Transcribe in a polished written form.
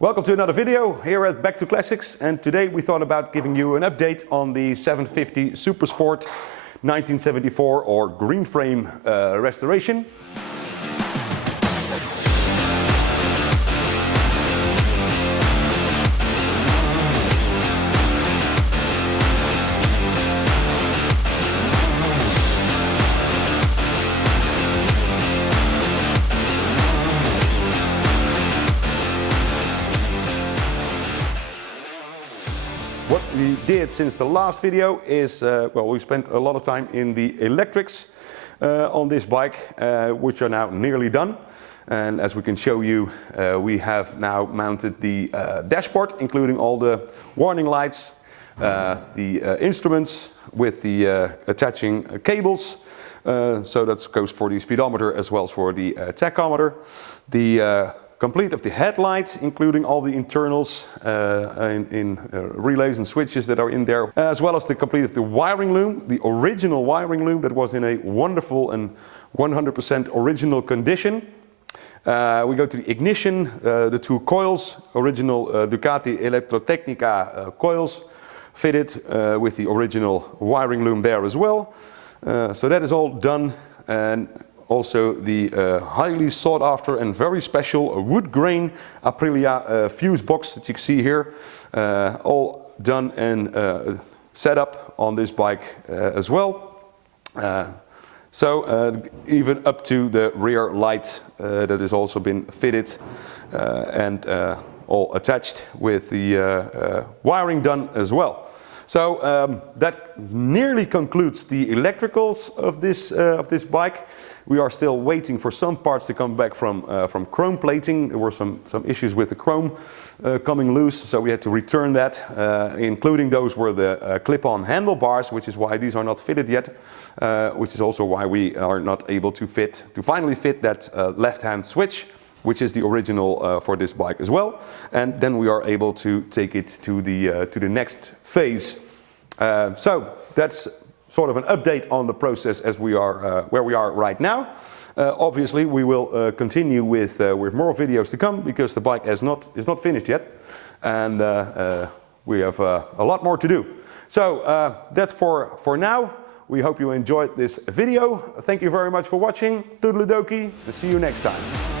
Welcome to another video here at Back to Classics, and today we thought about giving you an update on the 750 Super Sport 1974 or Greenframe restoration. What we did since the last video is, we spent a lot of time in the electrics on this bike, which are now nearly done. And as we can show you, we have now mounted the dashboard, including all the warning lights, the instruments with the attaching cables. So that goes for the speedometer as well as for the tachometer. The complete of the headlights, including all the internals in relays and switches that are in there, as well as the complete of the wiring loom, the original wiring loom that was in a wonderful and 100% original condition. We go to the ignition, the two coils, original Ducati Electrotecnica coils, fitted with the original wiring loom there as well. So that is all done, and also the highly sought after and very special wood grain Aprilia fuse box that you can see here, all done and set up on this bike as well. Even up to the rear light that has also been fitted and all attached with the wiring done as well. So that nearly concludes the electricals of this bike. We are still waiting for some parts to come back from chrome plating. There were some issues with the chrome coming loose, so we had to return that. Including those were the clip-on handlebars, which is why these are not fitted yet, which is also why we are not able to finally fit that left-hand switch, which is the original for this bike as well. And then we are able to take it to the next phase. So that's sort of an update on the process as we are where we are right now. Obviously, we will continue with more videos to come because the bike is not finished yet, and we have a lot more to do. So that's for now. We hope you enjoyed this video. Thank you very much for watching. Toodaloo-dokey, and see you next time.